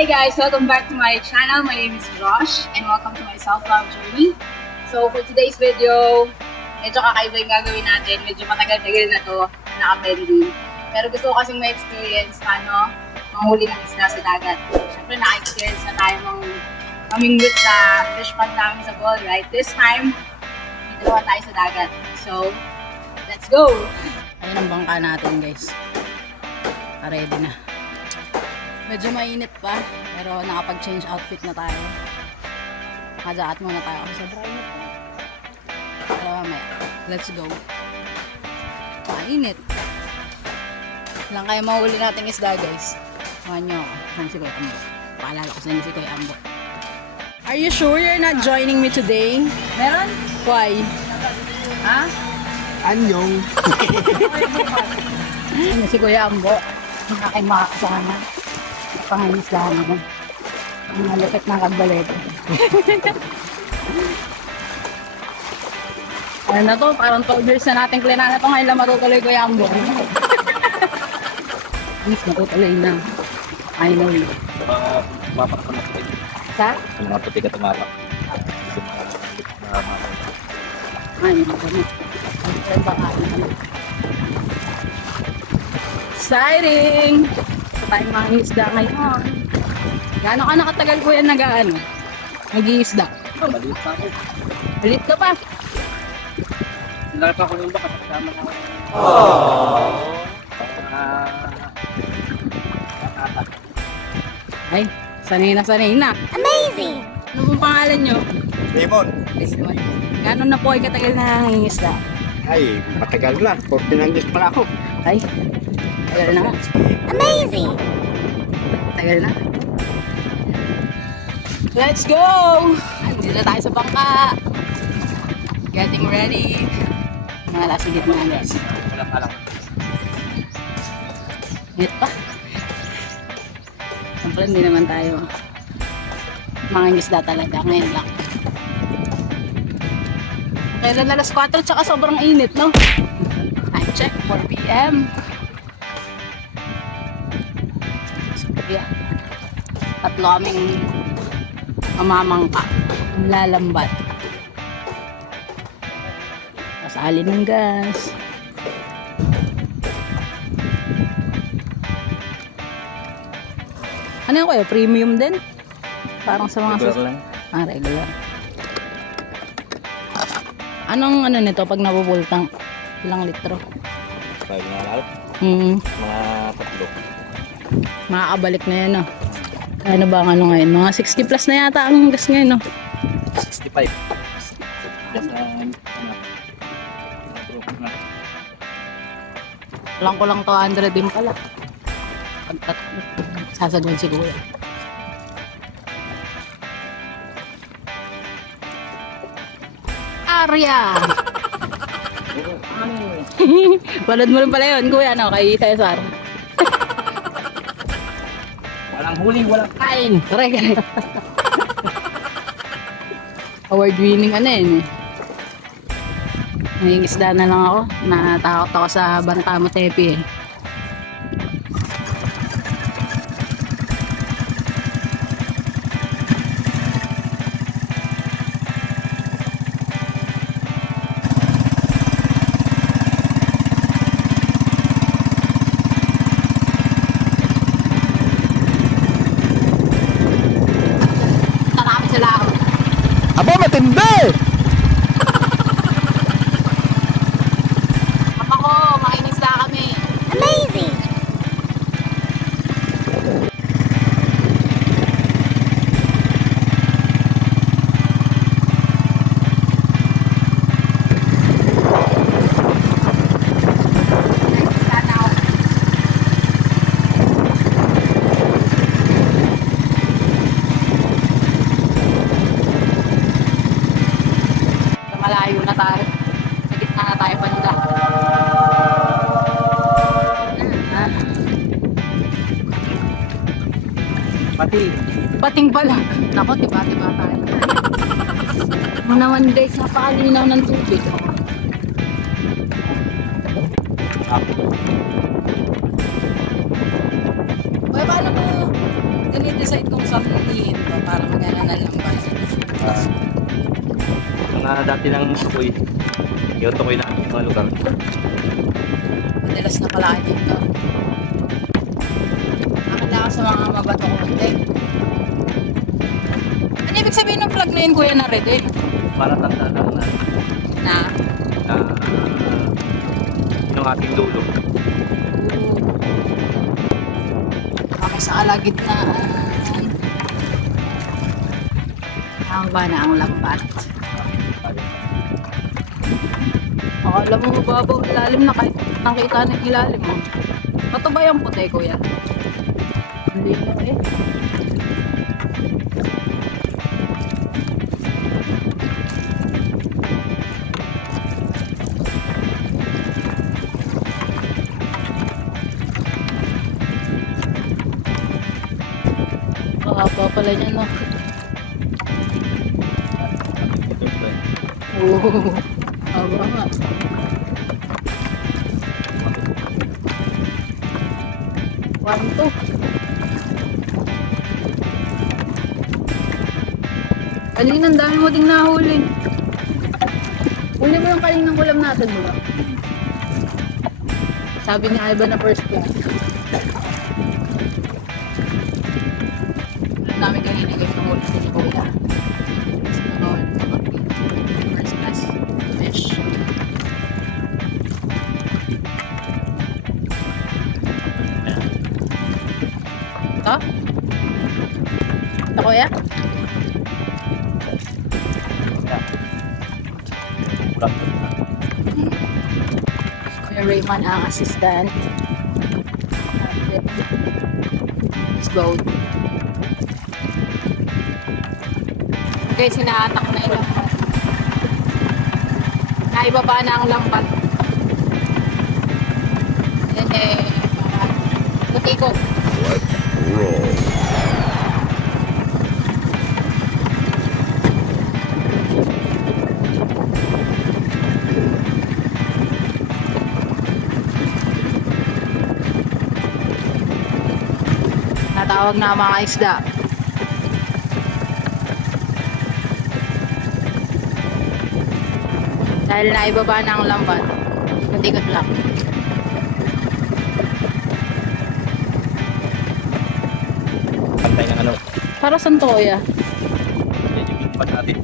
Hey guys, welcome back to my channel. My name is Josh and welcome to my self-love journey. So for today's video, medyo kakaiba yung gagawin natin. Medyo matagal-tagal na to, naka-pending. Pero gusto ko kasing may experience paano manghuli ng isda sa dagat. Siyempre naka-experience na tayo mamingwit sa fish pond namin sa Bohol, right? This time, dito naman tayo sa dagat. So, let's go! Ayun ang bangka natin guys. Ready na. Medyo mainit pa, pero nakapag-change outfit na tayo. Naka-jacket muna tayo kasi sobrang init pa. Pero mamaya, let's go. Mainit. Lang kayo mahuli nating isda guys. Samahan nyo ako. Saan si Kuya Ambo? Paalala ko sa inyo si Kuya Ambo. Are you sure you're not joining me today? Meron? Why? Ha? Anyong. Ano si Kuya Ambo? Ang aking mga kasama. Pangangisdahan naman. Ang malapit ng kagbalete. Ano na to? Parang 12 years na natin kailangan na to. Ngayon lang matutuloy Kuya Ambo. Please, matutuloy na. I know you. Tumapak ko na puti. Sa? Sa mga puti ka tumapak. Sa mga Ay, ako na. Ang baka na. Exciting! Sa tayong mga isda ngayon. Gaano ka nakatagal ko yan nag-iisda? maliit pa ako. Ulit ka pa. Sinarap ako yung baka kasama ko. Ay, sanay na. Amazing! Ano pong pangalan nyo? Lemon. Gaano na po ay katagal na nangingisda? Ay, matagal na. 14 years pala ako. Ay, tagal na nga. Amazing! Tagal na. Let's go! Andito na tayo sa bangka. Getting ready. Mga lasigit mga guys. Wala pa lang. Init pa. Siyempre hindi naman tayo mangingisda talaga. Ngayon lang. Kailan alas 4 tsaka sobrang init, no? Time check, 4 PM. So, yeah. Tatlo kaming mamamangka. Lalambat. Kasali ng gas. Ano yun kayo? Premium din? Parang sa mga Regular lang. regular. Anong ano nito pag nabubultang? Ilang litro? 5 na lang. Mga tatlo. Makakabalik na yan, no? Ano ba ang ano ngayon? Mga 60 plus na yata ang gas ngayon, no? 65. Just Lang ko lang 200 din pala. Pag tatlo. Sasaguhin siguro. Arya! Panood mo rin pala yun, kuya, no? Kay Cesar. walang huli, walang kain. Correct. Award winning ano yun eh. Nangingisda na lang ako. Natakot ako sa Banta Motepi eh. Tarami sila ako. Aba, matindi! Ako, makinisda kami. Amazing! Malayo na tayo. Sa gitna na tayo banda. Pati. Pating pala. Naku, tiba tayo. Ano naman guys, napakalinaw ng tubig. Uy, paano mo ganito na-decide kung saan hulihin to para magana na lang ba? Mga dati ng tukoy. Yung tukoy na yung mga lugar. Madalas na pala kayo dito. Nakala ka sa mga mabato konti. Ano ibig sabihin ng flag na yun, Kuya, na red eh? Para tanda lang na Na? yung ating dulo. Okay, sa kalagitnaan. Ang ba na ang lambat? Akala mo mababaw ilalim na kahit nakita ng ilalim mo. Bato ba yung puti, Kuya? Hindi na eh. Haba pala niya, no? Oo. Haba nga. One, two. Kanina, ang dami mo ding nahuli. Huli mo yung kaninang kulam natin, di ba? Sabi ni Ivan na first class. Namin kanina guys, ang ulit din ko wala. First class fish. Ito? Ito, Kuya? Kuya Rayman ang assistant. Let's go. Okay, sinaatak na yung lambat. Naibaba na ang lambat. Yan eh, butikot. Natawag na ang mga isda. Dahil naibaba na ang lambat. Matikot lang. Pantay ng ano. Para saan to, Kuya? Medyo bigpan natin.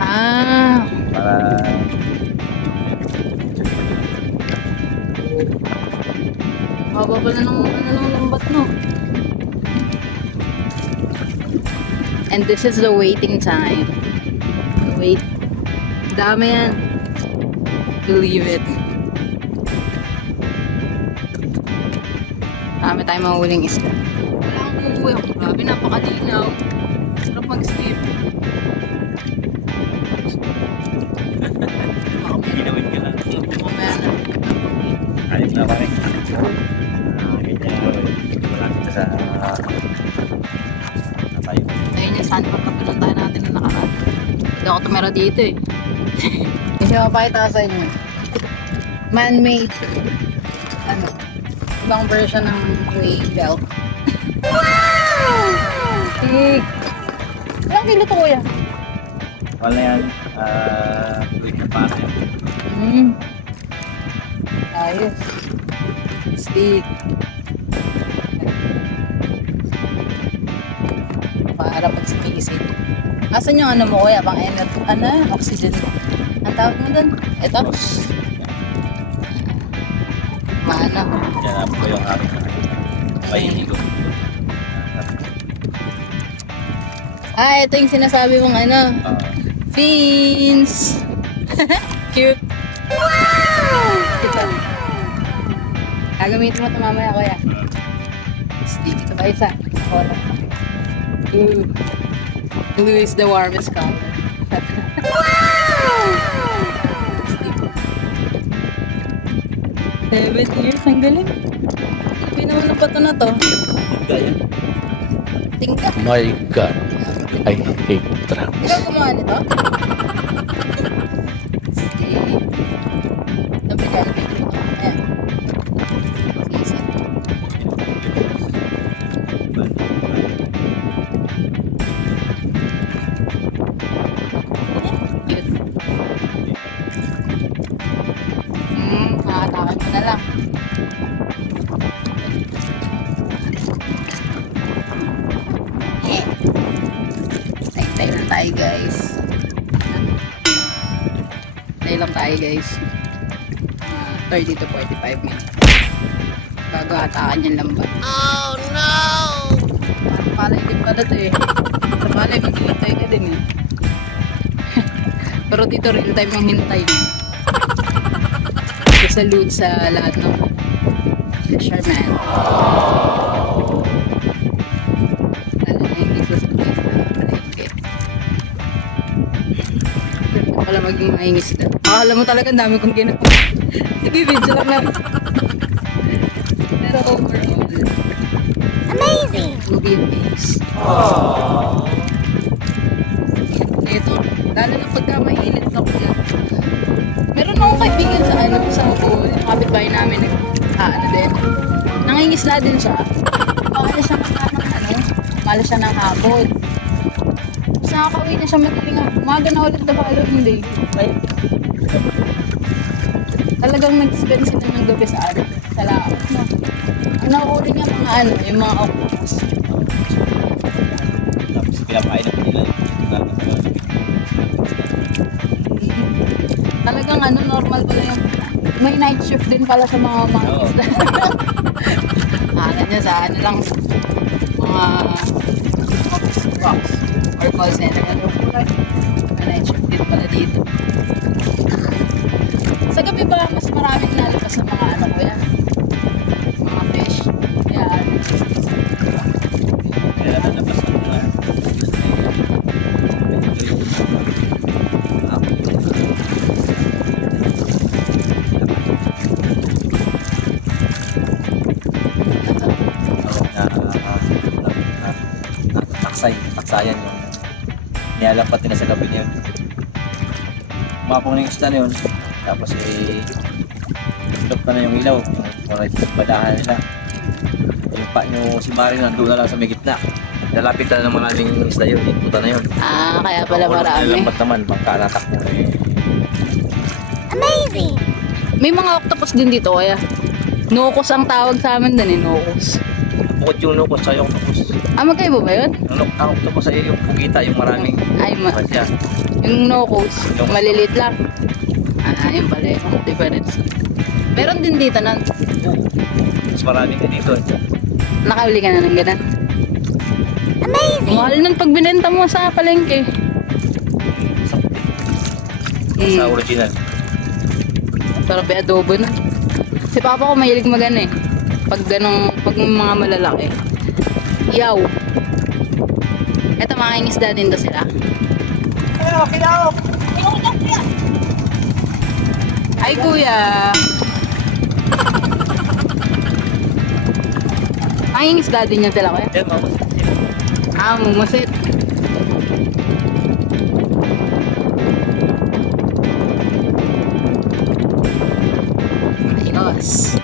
Ah, Para haba pala ng lambat, no? And this is the waiting time. Wait. Dami yan. Believe it. Dami tayong mahuling isda. Wala akong umuwi ako. Grabe, napakadinaw. Sarap mag-sleep. ginawin ka lang. Mamaya na. Ayos na pare. Malapit na sa tayo. Ayun yung sandbar na pinuntahan natin na nakaraan. Hindi ako tumira dito eh. Hindi mapakita sa inyo. Man-made. Ano? Ibang version ng wave belt. Wow! Big! Ilang kilo to, Kuya? Wala yan. Tuwing na para yan. Ayos. Stick. Para pag sumisid. Asan yung ano mo, Kuya? Pang oxygen mo. Ang tawag mo dun? Ito? Mana. Kaya po yung aking pahinig ko. Ito yung sinasabi mong fins. Cute. Wow! Ito. Gagamitin mo ito mamaya, Kuya. Stick. Ito pa isa. Blue. Blue is the warmest color. Wow! Stick. 7 years. Ang galing. Hindi naman na pato na to. Gaya. Tingka. My God, I hate traps. Ikaw gumawa nito? Stick. Sabi ka, ito. Ayan. Easy. Tayo lang tayo guys. Tayo lang tayo guys. 30 to 45 minutes. Bago atakan yung lambat. Oh no! Palay din pala to eh. Sa palay maghihintay ka din eh. Pero dito real time yung hintay. Salute sa lahat ng fisherman. Lalo na yung dito sa place na palengke. Ito pala maging maingis na. Akala mo talaga ang dami kong ginagawa. Sige, video lang lang. Pero overall, Amazing. movie face. Ito, lalo na pagka mainit ako dyan. Meron akong kaibigan sa pool, yung kapitbahay namin, din. Nangingisla din siya. Pakala siya mala siya ng hapon. Tapos nakakauwi na siya madaling umaga na ulit the following day. Talagang nag-spend sila ng gabi sa laot, no? Ang nakukulit niya yung mga octopus. Tapos pinapain na nila. Talagang normal pala yung may night shift din pala sa mga isda. Akala niya sa lang mga office box or call center. May night shift din pala dito. Sa gabi ba mas maraming lalabas sa mga mga fish? Kaya Kaya lalabas ang mga taksayan yung niyalapat nila sa gabi niyon. Umapong na yung isla na yun, tapos stop na yung ilaw, yung oras sa badahan nila. Yung si Maring nandun na lang sa may gitna. Lalapit na ng maraming isla yun, puta na yun. kaya pala marami. Lambat naman, magkalatak mo eh. Amazing. May mga octopus din dito kaya. Nukos ang tawag sa amin din nukos. Bukod yung nukos sa yung octopus. Magkaiba ba yun? Ang octopus sa yung pugita, yung maraming siya. Yung nukos, maliliit lang. Yun pala yung difference. Meron din dito na Mas maraming ka dito. nakauli ka na ng ganun. Amazing. Mahal nun pag binenta mo sa palengke. Sa original. Sarap yung adobo na. Si papa ko mahilig magana eh. Pag mga malalaki. Yaw. Eto mga ingisda din to sila. Ay kuya. Ang ingisda din yan sila kuya. Yan, mama. Mumusit. Ayos.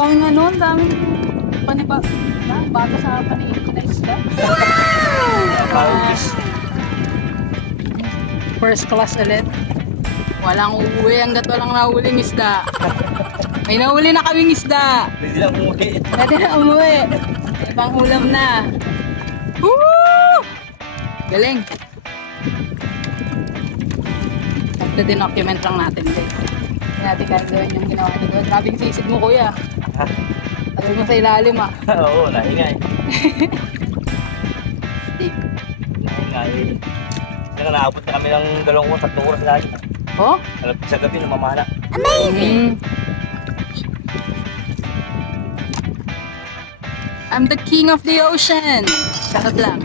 daming ano, ang daming bato sa paniinit na isda. First class ulit. Walang uuwi hanggat walang nahuling isda. May nahuli na kaming isda. Hindi lang umuwi. Pwede na umuwi. May pang ulam na. Woo! Galing. Nagda-document lang natin guys. Hindi natin kaya gawin yung ginawa ni Gwen. Grabing sisig mo kuya. Tagal mo sa ilalim ah. Oo, naingay. Stick. Naingay. Kaya naabot na kami ng 2 oras, 3 oras lahat. Oh? Alam sa gabi, namamana. Amazing! I'm the king of the ocean! Charot lang.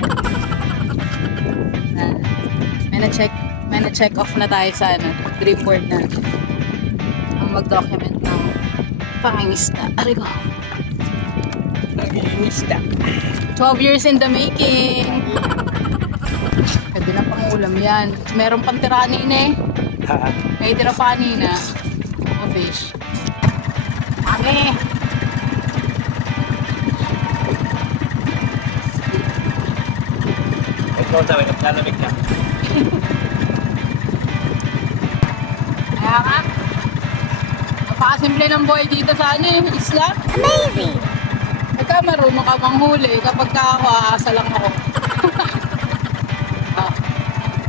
May na-check off na tayo sa dream board na ang mag-document ng pangingisda. Ari ko. Pangingisda. 12 years in the making. Pwede na pang ulam yan. Meron pang tira kanina eh. May tira pa kanina. O fish. Kami! Ikaw sa amin, nalamig na. Kaya nga. Napakasimple ng buhay dito sa isla. Amazing! Pagka marunong ka manghuli, kapag ka ako, aasa lang ako.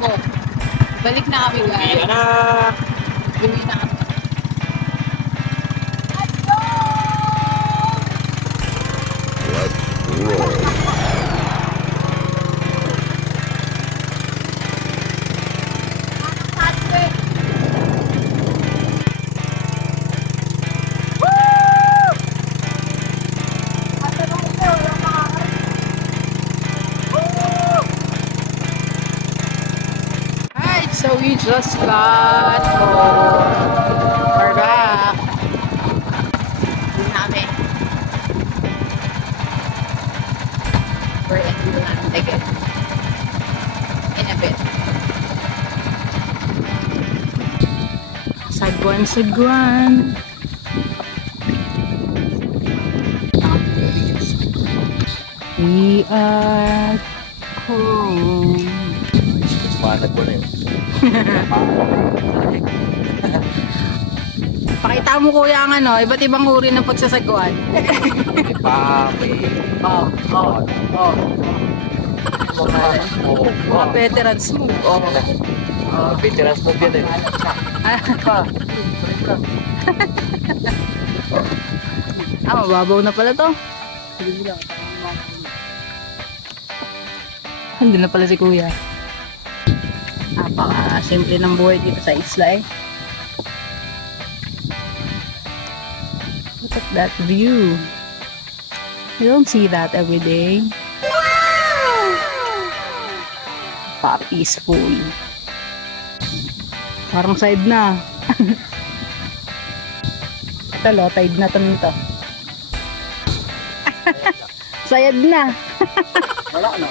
Oh. Balik na kami guys. Uwi na! Uwi na kami. Alright, so we just got home. We're back. Uwi na kami. We're in land again. In a bit. Sagwan. We are home. Sumanag ko na yun. Pakita mo kuya ang iba't ibang uri ng pagsasagwan. Mga veterans mo. Veterans mo yan eh. Mababaw na pala to. Hindi na pala si kuya. Napaka-simple ng buhay dito sa isla eh. Look at that view. You don't see that every day. Pa-peaceful. Parang side na. Ito low tide na to nito. Sayad na. Wala na.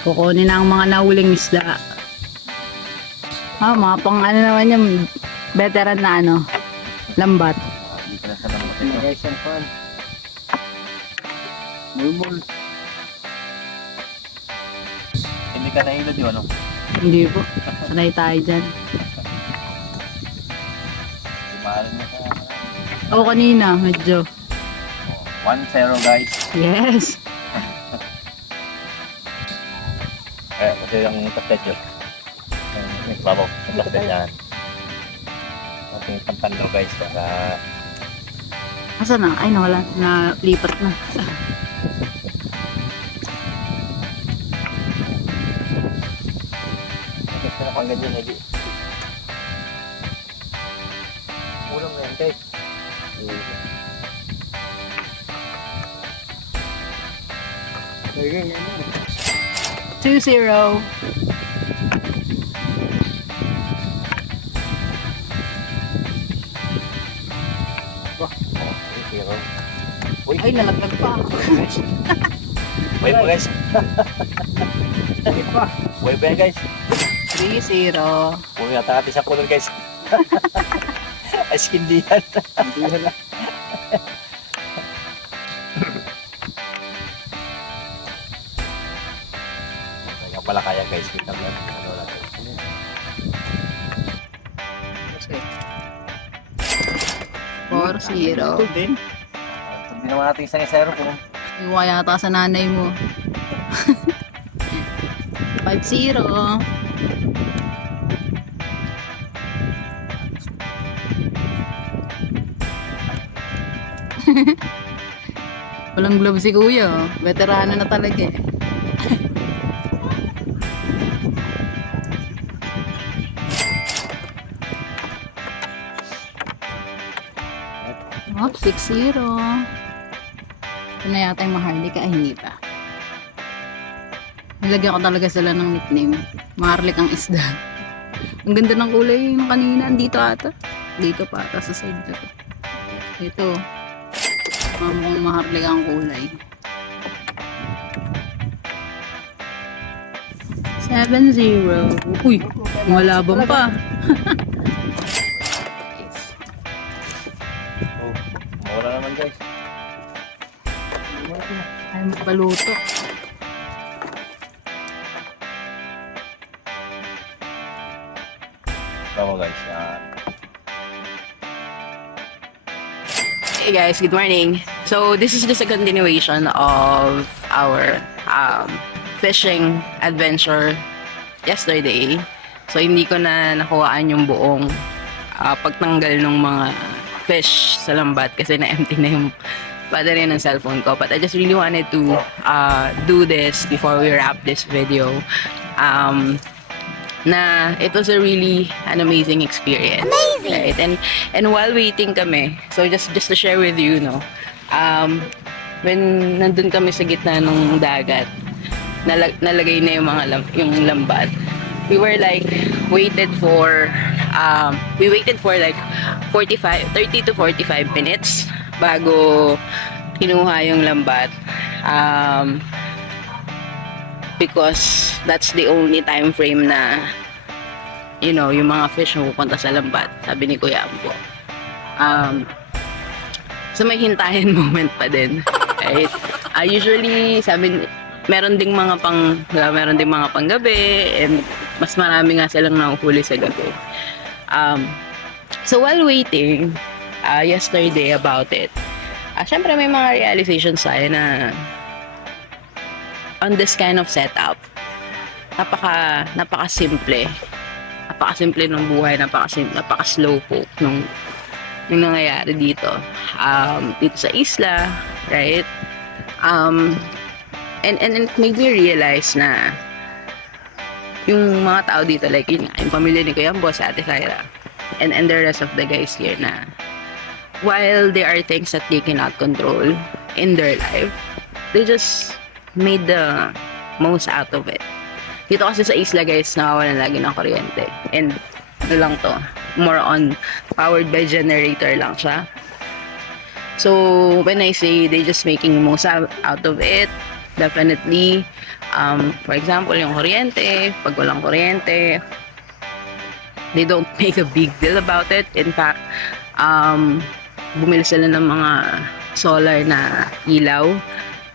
Kukunin na ang mga nahuling isda. Mga pang naman yung veteran na lambat. Dito na sa lambat ito. Guys, yan fun. Mulmul. Hindi ka nahilo di ano? Hindi po. Sanay tayo dyan. Mahal mo ka. Oo, kanina, medyo. 1-0 guys. Yes. Kasi yung kastet yun. Nagbabaw sa kastet yan. Ating pantalo guys para Asa na? Ay, nawala. Nalipat na. kasi na pang ganyan hindi. Ulam na yan guys. 2-0. Ay, nalaglag pa. Wait po guys. Wait po yan guys. 3-0. Kung yata natin sa puno guys. Askindihan. Kaya pala kaya guys, kita mo ano natin. 4-0. Din. Hindi naman natin isang 0 kung Iwa yata sa nanay mo. 5-0. Walang glove si kuya. Oh. Veterano na talaga eh. Up, 6-0. Ito na yata yung Maharlika. Ay, hindi pa. Nilagyan ko talaga sila ng nickname. Maharlik ang isda. Ang ganda ng kulay yung kanina. Dito ata. Dito pa ata sa side na to. Ito. Mukhang maharlik ang kulay. 7-0. Uy, malabang pa. mawala naman guys. Ay, magpaluto. Bravo guys. Yan. Hey guys, good morning. So this is just a continuation of our fishing adventure yesterday. So hindi ko na nakuhaan yung buong pagtanggal ng mga fish sa lambat kasi na-empty na yung battery ng cellphone ko. But I just really wanted to do this before we wrap this video. Na it was a really an amazing experience. Amazing! Right? And while waiting kami, so just to share with you, no, when nandun kami sa gitna ng dagat, nalagay na yung mga yung lambat. We were like waited for like 30 to 45 minutes bago kinuha yung lambat. Because that's the only time frame na yung mga fish na pupunta sa lambat, sabi ni Kuya Ambo. So may hintayin moment pa din, right? Usually meron ding mga panggabi, and mas marami nga silang nahuhuli sa gabi. So while waiting yesterday about it, syempre may mga realizations tayo na on this kind of setup, napaka-simple ng buhay, napaka-slow poke nung nangyayari dito sa isla, right? And it made me realize na yung mga tao dito, like yung pamilya ni Kuya Ambo, si Ate Kyra, and the rest of the guys here, na while there are things that they cannot control in their life, they just made the most out of it. Dito kasi sa isla guys, nawawalan lagi ng kuryente. And ano lang to, more on powered by generator lang siya. So when I say they just making most out of it, definitely, for example, yung kuryente, pag walang kuryente, they don't make a big deal about it. In fact, bumili sila ng mga solar na ilaw,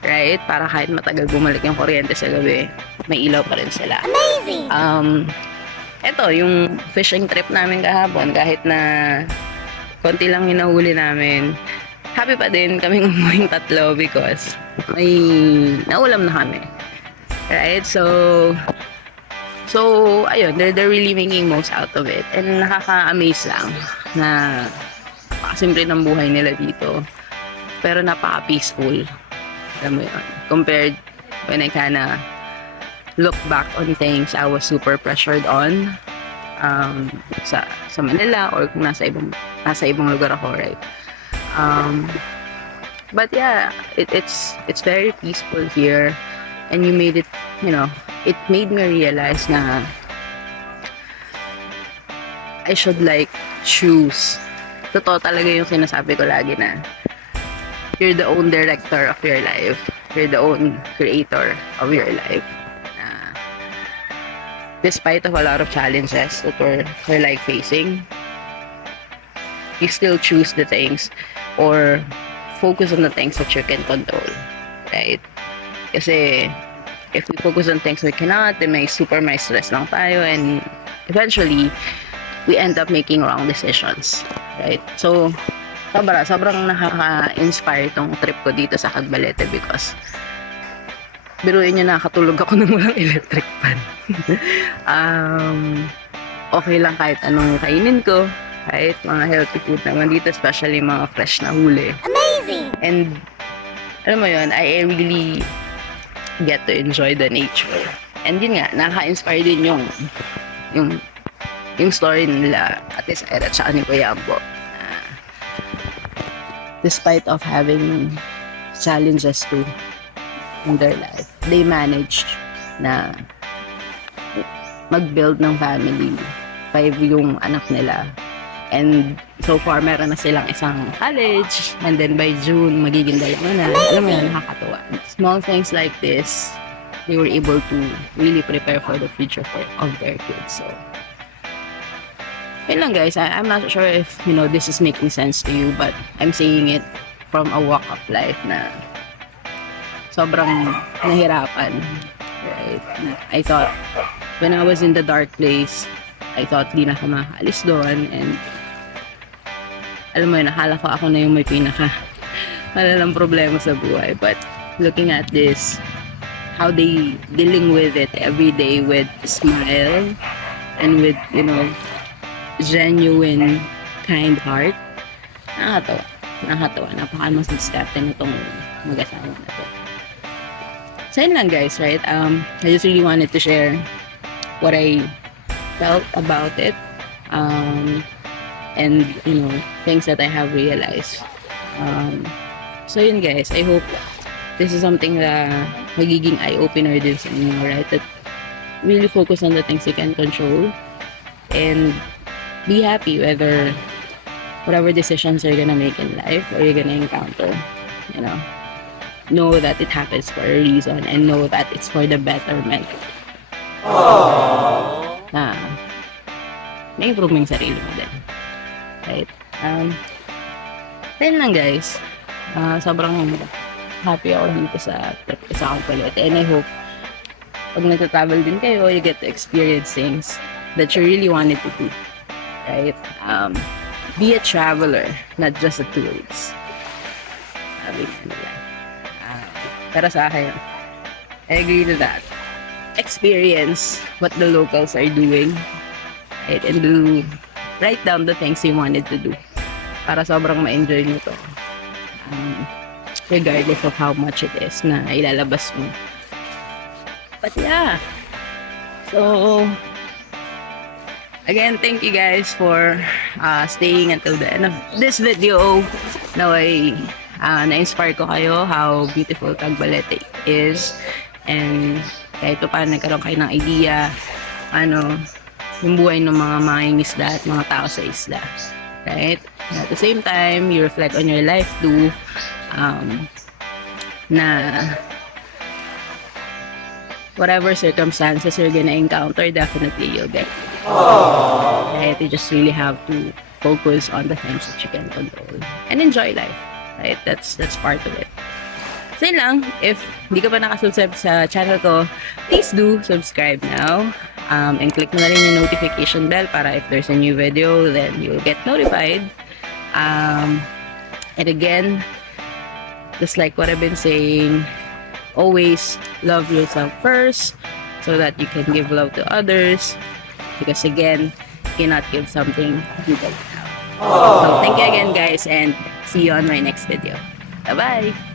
right? Para kahit matagal bumalik yung kuryente sa gabi, may ilaw pa rin sila. Amazing! Eto, yung fishing trip namin kahapon, kahit na konti lang hinahuli namin, happy pa din kaming umuwing tatlo because may naulam na kami. Right? So ayun, they're really making most out of it. And nakaka-amaze lang na napakasimple ng buhay nila dito. Pero napaka-peaceful. Alam mo yun. Compared when I kinda look back on things I was super pressured on sa Manila or kung nasa ibang lugar ako, right? But yeah, it's very peaceful here, and you made it, it made me realize na I should like choose. Totoo talaga yung sinasabi ko lagi na you're the own director of your life. You're the own creator of your life. Despite of a lot of challenges that we're like facing, you still choose the things or focus on the things that you can control, right? Kasi if we focus on things we cannot, then may stress lang tayo, and eventually we end up making wrong decisions, right? So sobrang nakaka-inspire tong trip ko dito sa Cagbalete because biruin nyo, nakatulog ako ng walang electric fan. Okay lang kahit anong kainin ko, kahit mga healthy food naman dito, especially mga fresh na huli. Amazing! And alam mo yun, I really get to enjoy the nature. And yun nga, nakaka-inspire din yung story nila Ate Saira at ni Kuya Ambo. Despite of having challenges too in their life, they managed na mag-build ng family. 5 yung anak nila. And so far, meron na silang isang college. And then by June, magiging 2 na. Alam mo yan, nakakatuwa. Small things like this, they were able to really prepare for the future of their kids. So, yun lang guys. I'm not sure if, this is making sense to you, but I'm saying it from a walk of life na sobrang nahirapan. Right? I thought, when I was in the dark place, I thought di na ako makaalis doon, and alam mo yun, nakala ko ako na yung may malalang problema sa buhay. But looking at this, how they dealing with it every day with smile and with, genuine kind heart, nakakatawa. Napaka-masiskarte nitong mag-asawa na to. So yun lang guys, right? I just really wanted to share what I felt about it, and things that I have realized. So yun guys, I hope this is something na magiging eye-opener din sa inyo, right? That really focus on the things you can control and be happy whatever decisions you're gonna make in life or you're gonna encounter. Know that it happens for a reason and know that it's for the betterment. May improve mo yung sarili mo din. Right? Then lang guys, sobrang happy ako dito sa trip ko sa Cagbalete, and I hope pag nagta-travel din kayo, you get to experience things that you really wanted to do. Right? Be a traveler, not just a tourist. Sabi nila. Pero sa akin, I agree to that. Experience what the locals are doing, right? And write down the things you wanted to do para sobrang ma-enjoy nyo to, regardless of how much it is na ilalabas mo. But yeah, so again, thank you guys for staying until the end of this video. Now na-inspire ko kayo how beautiful Cagbalete is, and kahit pa paano nagkaroon kayo ng idea yung buhay ng mga mangingisda at mga tao sa isla, right? And at the same time, you reflect on your life too, na whatever circumstances you're gonna encounter, definitely you'll get it. Right? You just really have to focus on the things that you can control and enjoy life, right? That's part of it. So yun lang, if hindi ka pa nakasubscribe sa channel ko, please do subscribe now, and click mo na rin yung notification bell para if there's a new video, then you'll get notified. And again, just like what I've been saying, always love yourself first so that you can give love to others, because again, you cannot give something you don't have. So thank you again guys, and see you on my next video. Bye bye.